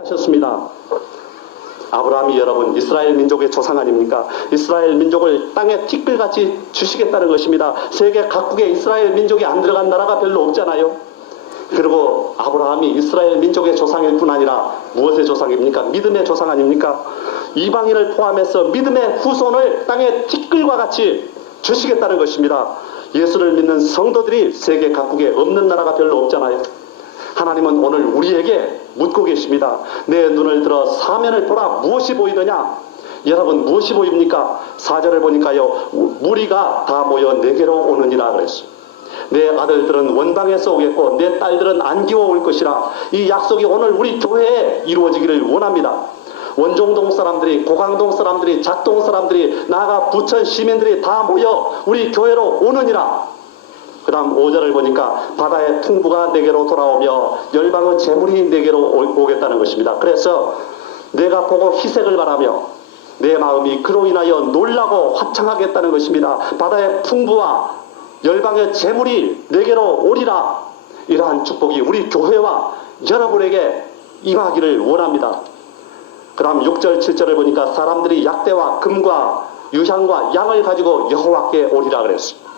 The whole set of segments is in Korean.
하셨습니다. 아브라함이 여러분 이스라엘 민족의 조상 아닙니까? 이스라엘 민족을 땅에 티끌같이 주시겠다는 것입니다. 세계 각국에 이스라엘 민족이 안 들어간 나라가 별로 없잖아요. 그리고 아브라함이 이스라엘 민족의 조상일 뿐 아니라 무엇의 조상입니까? 믿음의 조상 아닙니까? 이방인을 포함해서 믿음의 후손을 땅에 티끌과 같이 주시겠다는 것입니다. 예수를 믿는 성도들이 세계 각국에 없는 나라가 별로 없잖아요. 하나님은 오늘 우리에게 묻고 계십니다. 내 눈을 들어 사면을 보라. 무엇이 보이더냐? 여러분 무엇이 보입니까? 4절을 보니까요, 무리가 다 모여 내게로 오느니라 그랬어요. 내 아들들은 원방에서 오겠고 내 딸들은 안기워 올 것이라. 이 약속이 오늘 우리 교회에 이루어지기를 원합니다. 원종동 사람들이, 고강동 사람들이, 작동 사람들이, 나아가 부천 시민들이 다 모여 우리 교회로 오느니라. 그 다음 5절을 보니까 바다의 풍부가 내게로 돌아오며 열방의 재물이 내게로 오겠다는 것입니다. 그래서 내가 보고 희색을 바라며 내 마음이 그로 인하여 놀라고 화창하겠다는 것입니다. 바다의 풍부와 열방의 재물이 내게로 오리라. 이러한 축복이 우리 교회와 여러분에게 임하기를 원합니다. 그 다음 6절 7절을 보니까 사람들이 약대와 금과 유향과 양을 가지고 여호와께 오리라 그랬습니다.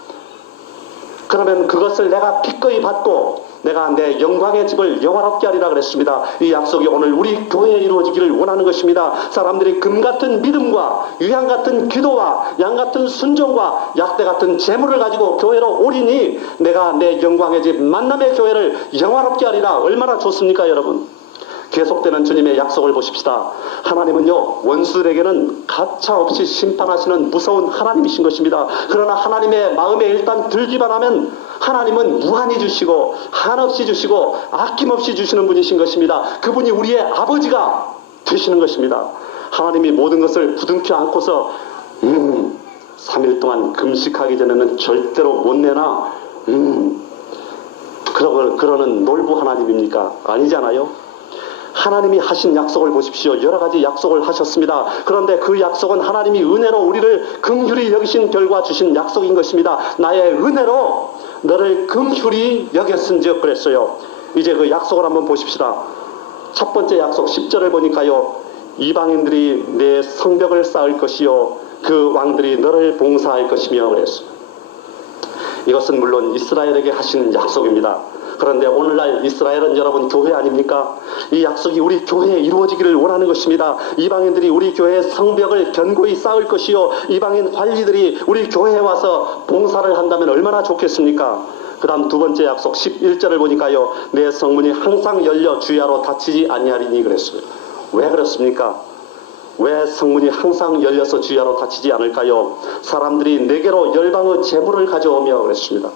그러면 그것을 내가 기꺼이 받고 내가 내 영광의 집을 영화롭게 하리라 그랬습니다. 이 약속이 오늘 우리 교회에 이루어지기를 원하는 것입니다. 사람들이 금 같은 믿음과 유향 같은 기도와 양 같은 순종과 약대 같은 재물을 가지고 교회로 오리니 내가 내 영광의 집 만남의 교회를 영화롭게 하리라. 얼마나 좋습니까 여러분? 계속되는 주님의 약속을 보십시다. 하나님은요, 원수들에게는 가차없이 심판하시는 무서운 하나님이신 것입니다. 그러나 하나님의 마음에 일단 들기만 하면 하나님은 무한히 주시고 한없이 주시고 아낌없이 주시는 분이신 것입니다. 그분이 우리의 아버지가 되시는 것입니다. 하나님이 모든 것을 부둥켜 안고서 3일 동안 금식하기 전에는 절대로 못 내나 그러는 놀부 하나님입니까? 아니잖아요. 하나님이 하신 약속을 보십시오. 여러 가지 약속을 하셨습니다. 그런데 그 약속은 하나님이 은혜로 우리를 긍휼히 여기신 결과 주신 약속인 것입니다. 나의 은혜로 너를 긍휼히 여겼은즉 그랬어요. 이제 그 약속을 한번 보십시다. 첫 번째 약속 10절을 보니까요, 이방인들이 내 성벽을 쌓을 것이요 그 왕들이 너를 봉사할 것이며 그랬어요. 이것은 물론 이스라엘에게 하신 약속입니다. 그런데 오늘날 이스라엘은 여러분 교회 아닙니까? 이 약속이 우리 교회에 이루어지기를 원하는 것입니다. 이방인들이 우리 교회의 성벽을 견고히 쌓을 것이요 이방인 관리들이 우리 교회에 와서 봉사를 한다면 얼마나 좋겠습니까? 그 다음 두 번째 약속 11절을 보니까요, 내 성문이 항상 열려 주야로 닫히지 아니하리니 그랬어요. 왜 그렇습니까? 왜 성문이 항상 열려서 주야로 닫히지 않을까요? 사람들이 내게로 열방의 재물을 가져오며 그랬습니다.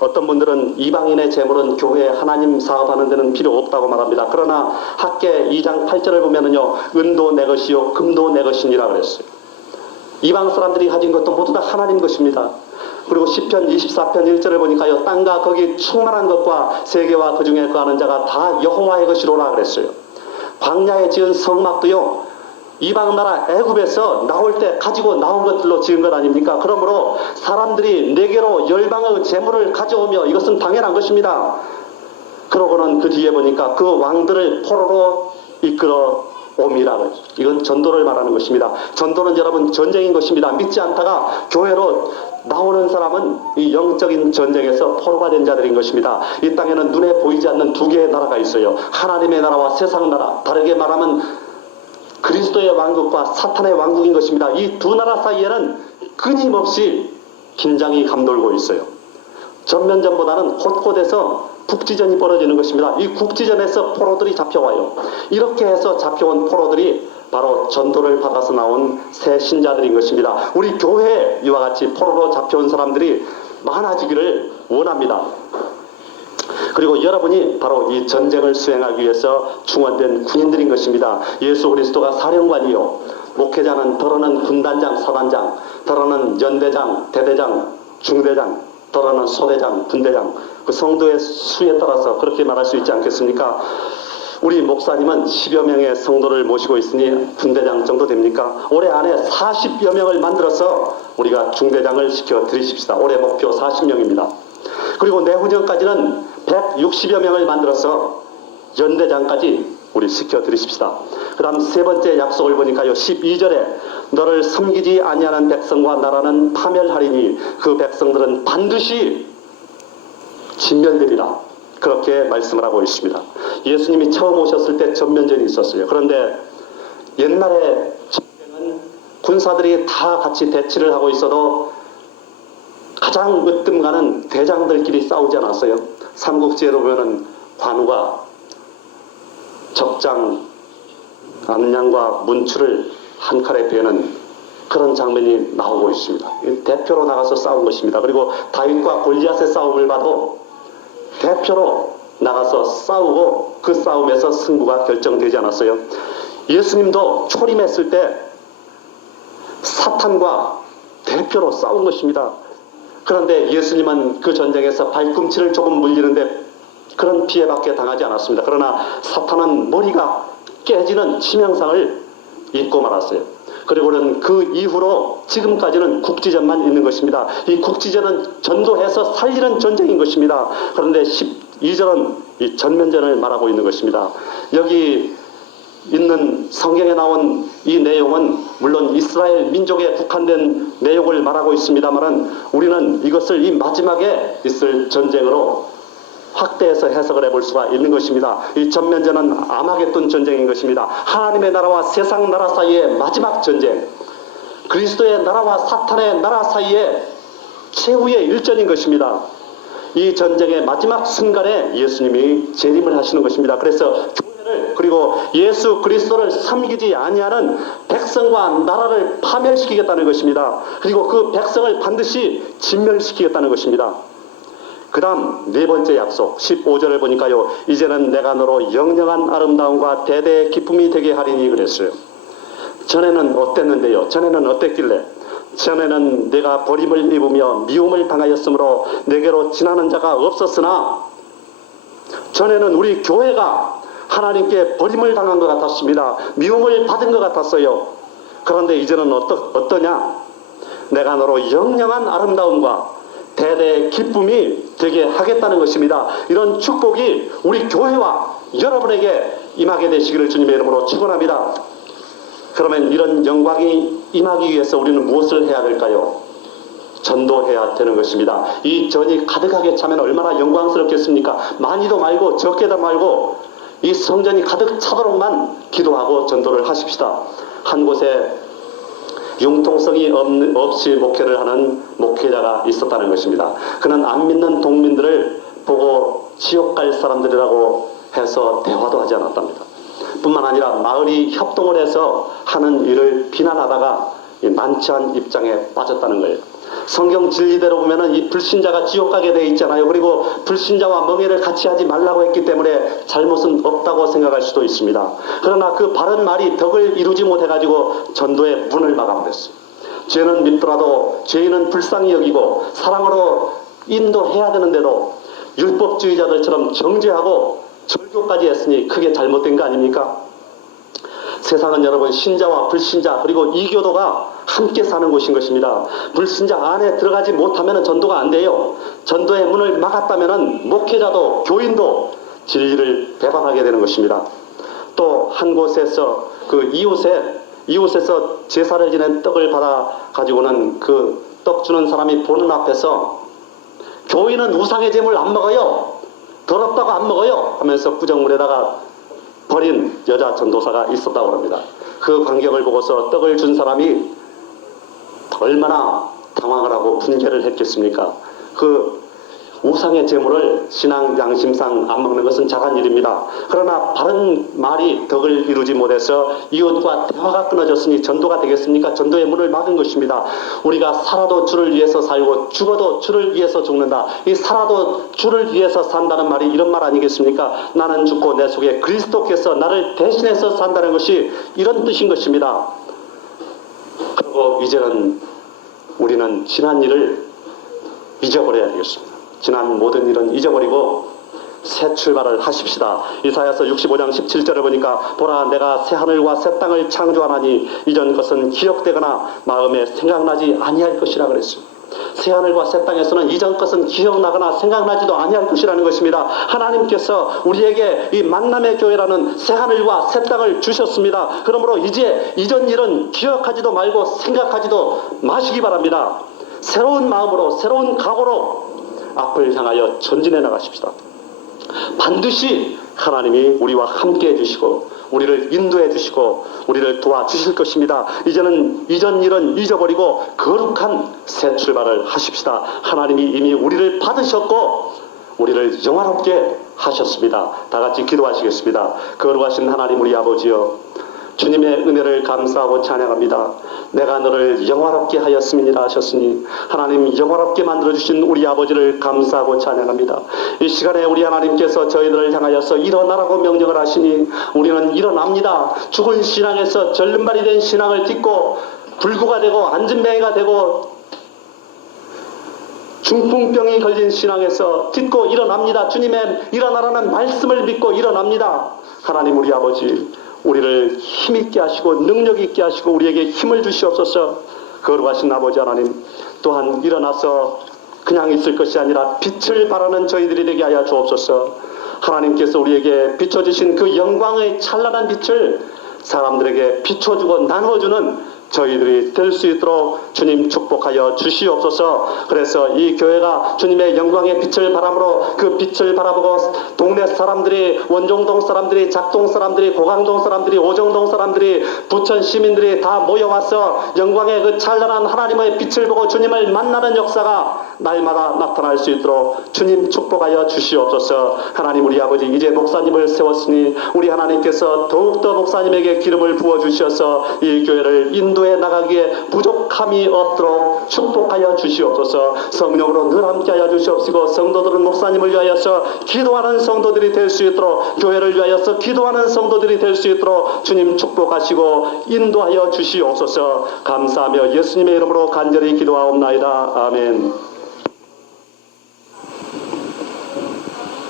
어떤 분들은 이방인의 재물은 교회에 하나님 사업하는 데는 필요 없다고 말합니다. 그러나 학계 2장 8절을 보면은요, 은도 내 것이요 금도 내 것이니라 그랬어요. 이방 사람들이 가진 것도 모두 다 하나님 것입니다. 그리고 시편 24편 1절을 보니까요, 땅과 거기 충만한 것과 세계와 그 중에 거하는 자가 다 여호와의 것이로라 그랬어요. 광야에 지은 성막도요, 이방 나라 애굽에서 나올 때 가지고 나온 것들로 지은 것 아닙니까? 그러므로 사람들이 내게로 열방의 재물을 가져오며 이것은 당연한 것입니다. 그러고는 그 뒤에 보니까 그 왕들을 포로로 이끌어 옴이라고. 이건 전도를 말하는 것입니다. 전도는 여러분 전쟁인 것입니다. 믿지 않다가 교회로 나오는 사람은 이 영적인 전쟁에서 포로가 된 자들인 것입니다. 이 땅에는 눈에 보이지 않는 두 개의 나라가 있어요. 하나님의 나라와 세상 나라. 다르게 말하면 그리스도의 왕국과 사탄의 왕국인 것입니다. 이 두 나라 사이에는 끊임없이 긴장이 감돌고 있어요. 전면전보다는 곳곳에서 국지전이 벌어지는 것입니다. 이 국지전에서 포로들이 잡혀와요. 이렇게 해서 잡혀온 포로들이 바로 전도를 받아서 나온 새 신자들인 것입니다. 우리 교회에 이와 같이 포로로 잡혀온 사람들이 많아지기를 원합니다. 그리고 여러분이 바로 이 전쟁을 수행하기 위해서 충원된 군인들인 것입니다. 예수 그리스도가 사령관이요, 목회자는 더러는 군단장, 사단장, 더러는 연대장, 대대장, 중대장, 더러는 소대장, 분대장, 그 성도의 수에 따라서 그렇게 말할 수 있지 않겠습니까? 우리 목사님은 10여 명의 성도를 모시고 있으니 분대장 정도 됩니까? 올해 안에 40여 명을 만들어서 우리가 중대장을 시켜 드리십시다. 올해 목표 40명입니다. 그리고 내후년까지는 160여 명을 만들어서 연대장까지 우리 시켜드리십시다. 그 다음 세 번째 약속을 보니까요, 12절에 너를 섬기지 아니하는 백성과 나라는 파멸하리니 그 백성들은 반드시 진멸되리라. 그렇게 말씀을 하고 있습니다. 예수님이 처음 오셨을 때 전면전이 있었어요. 그런데 옛날에 전쟁은 군사들이 다 같이 대치를 하고 있어도 가장 으뜸가는 대장들끼리 싸우지 않았어요. 삼국지에도 보면은 관우가 적장 안량과 문추를 한 칼에 베는 그런 장면이 나오고 있습니다. 대표로 나가서 싸운 것입니다. 그리고 다윗과 골리앗의 싸움을 봐도 대표로 나가서 싸우고 그 싸움에서 승부가 결정되지 않았어요. 예수님도 초림했을 때 사탄과 대표로 싸운 것입니다. 그런데 예수님은 그 전쟁에서 발꿈치를 조금 물리는데 그런 피해밖에 당하지 않았습니다. 그러나 사탄은 머리가 깨지는 치명상을 입고 말았어요. 그리고는 그 이후로 지금까지는 국지전만 있는 것입니다. 이 국지전은 전도해서 살리는 전쟁인 것입니다. 그런데 12절은 이 전면전을 말하고 있는 것입니다. 여기 있는 성경에 나온 이 내용은 물론 이스라엘 민족에 국한된 내용을 말하고 있습니다만 우리는 이것을 이 마지막에 있을 전쟁으로 확대해서 해석을 해볼 수가 있는 것입니다. 이 전면전은 아마겟돈 전쟁인 것입니다. 하나님의 나라와 세상 나라 사이의 마지막 전쟁, 그리스도의 나라와 사탄의 나라 사이의 최후의 일전인 것입니다. 이 전쟁의 마지막 순간에 예수님이 재림을 하시는 것입니다. 그래서 교회를 그리고 예수 그리스도를 섬기지 아니하는 백성과 나라를 파멸시키겠다는 것입니다. 그리고 그 백성을 반드시 진멸시키겠다는 것입니다. 그 다음 네 번째 약속 15절을 보니까요, 이제는 내가 너로 영영한 아름다움과 대대의 기쁨이 되게 하리니 그랬어요. 전에는 어땠는데요? 전에는 어땠길래? 전에는 내가 버림을 입으며 미움을 당하였으므로 내게로 지나는 자가 없었으나 전에는 우리 교회가 하나님께 버림을 당한 것 같았습니다. 미움을 받은 것 같았어요. 그런데 이제는 어떠냐? 내가 너로 영영한 아름다움과 대대의 기쁨이 되게 하겠다는 것입니다. 이런 축복이 우리 교회와 여러분에게 임하게 되시기를 주님의 이름으로 축원합니다. 그러면 이런 영광이 임하기 위해서 우리는 무엇을 해야 될까요? 전도해야 되는 것입니다. 이 전이 가득하게 차면 얼마나 영광스럽겠습니까? 많이도 말고 적게도 말고 이 성전이 가득 차도록만 기도하고 전도를 하십시다. 한 곳에 융통성이 없이 목회를 하는 목회자가 있었다는 것입니다. 그는 안 믿는 동민들을 보고 지옥 갈 사람들이라고 해서 대화도 하지 않았답니다. 뿐만 아니라 마을이 협동을 해서 하는 일을 비난하다가 난처한 입장에 빠졌다는 거예요. 성경 진리대로 보면은 이 불신자가 지옥 가게 돼 있잖아요. 그리고 불신자와 멍해를 같이 하지 말라고 했기 때문에 잘못은 없다고 생각할 수도 있습니다. 그러나 그 바른 말이 덕을 이루지 못해가지고 전도의 문을 막아버렸어요. 죄는 믿더라도 죄인은 불쌍히 여기고 사랑으로 인도해야 되는데도 율법주의자들처럼 정죄하고 절교까지 했으니 크게 잘못된 거 아닙니까? 세상은 여러분 신자와 불신자 그리고 이교도가 함께 사는 곳인 것입니다. 불신자 안에 들어가지 못하면 전도가 안 돼요. 전도의 문을 막았다면 목회자도 교인도 진리를 배반하게 되는 것입니다. 또 한 곳에서 그 이웃에서 제사를 지낸 떡을 받아 가지고는 그 떡 주는 사람이 보는 앞에서 교인은 우상의 제물 안 먹어요. 더럽다고 안 먹어요. 하면서 구정물에다가 버린 여자 전도사가 있었다고 합니다. 그 광경을 보고서 떡을 준 사람이 얼마나 당황을 하고 분개를 했겠습니까? 그 우상의 제물을 신앙 양심상 안 먹는 것은 잘한 일입니다. 그러나 바른 말이 덕을 이루지 못해서 이웃과 대화가 끊어졌으니 전도가 되겠습니까? 전도의 문을 막은 것입니다. 우리가 살아도 주를 위해서 살고 죽어도 주를 위해서 죽는다. 이 살아도 주를 위해서 산다는 말이 이런 말 아니겠습니까? 나는 죽고 내 속에 그리스도께서 나를 대신해서 산다는 것이 이런 뜻인 것입니다. 그리고 이제는 우리는 지난 일을 잊어버려야 되겠습니다. 지난 모든 일은 잊어버리고 새 출발을 하십시다. 이사야서 65장 17절을 보니까 보라 내가 새 하늘과 새 땅을 창조하나니 이전 것은 기억되거나 마음에 생각나지 아니할 것이라 그랬습니다. 새하늘과 새 땅에서는 이전 것은 기억나거나 생각나지도 아니할 것이라는 것입니다. 하나님께서 우리에게 이 만남의 교회라는 새하늘과 새 땅을 주셨습니다. 그러므로 이제 이전 일은 기억하지도 말고 생각하지도 마시기 바랍니다. 새로운 마음으로 새로운 각오로 앞을 향하여 전진해 나가십시다. 반드시 하나님이 우리와 함께 해주시고 우리를 인도해 주시고 우리를 도와주실 것입니다. 이제는 이전 일은 잊어버리고 거룩한 새 출발을 하십시다. 하나님이 이미 우리를 받으셨고 우리를 영화롭게 하셨습니다. 다 같이 기도하시겠습니다. 거룩하신 하나님 우리 아버지여, 주님의 은혜를 감사하고 찬양합니다. 내가 너를 영화롭게 하였음이니라 하셨으니 하나님 영화롭게 만들어주신 우리 아버지를 감사하고 찬양합니다. 이 시간에 우리 하나님께서 저희들을 향하여서 일어나라고 명령을 하시니 우리는 일어납니다. 죽은 신앙에서 절름발이 된 신앙을 딛고 불구가 되고 안진뱅이가 되고 중풍병이 걸린 신앙에서 딛고 일어납니다. 주님의 일어나라는 말씀을 믿고 일어납니다. 하나님 우리 아버지, 우리를 힘있게 하시고 능력 있게 하시고 우리에게 힘을 주시옵소서. 거룩하신 아버지 하나님, 또한 일어나서 그냥 있을 것이 아니라 빛을 발하는 저희들이 되게 하여 주옵소서. 하나님께서 우리에게 비춰주신 그 영광의 찬란한 빛을 사람들에게 비춰주고 나누어주는 저희들이 될 수 있도록 주님 축복하여 주시옵소서. 그래서 이 교회가 주님의 영광의 빛을 바람으로 그 빛을 바라보고 동네 사람들이, 원종동 사람들이, 작동 사람들이, 고강동 사람들이, 오정동 사람들이, 부천 시민들이 다 모여와서 영광의 그 찬란한 하나님의 빛을 보고 주님을 만나는 역사가 날마다 나타날 수 있도록 주님 축복하여 주시옵소서. 하나님 우리 아버지, 이제 목사님을 세웠으니 우리 하나님께서 더욱더 목사님에게 기름을 부어주셔서 이 교회를 인도해 나가기에 부족함이 없도록 축복하여 주시옵소서. 성령으로 늘 함께하여 주시옵시고 성도들은 목사님을 위하여서 기도하는 성도들이 될 수 있도록, 교회를 위하여서 기도하는 성도들이 될 수 있도록 주님 축복하시고 인도하여 주시옵소서. 감사하며 예수님의 이름으로 간절히 기도하옵나이다. 아멘.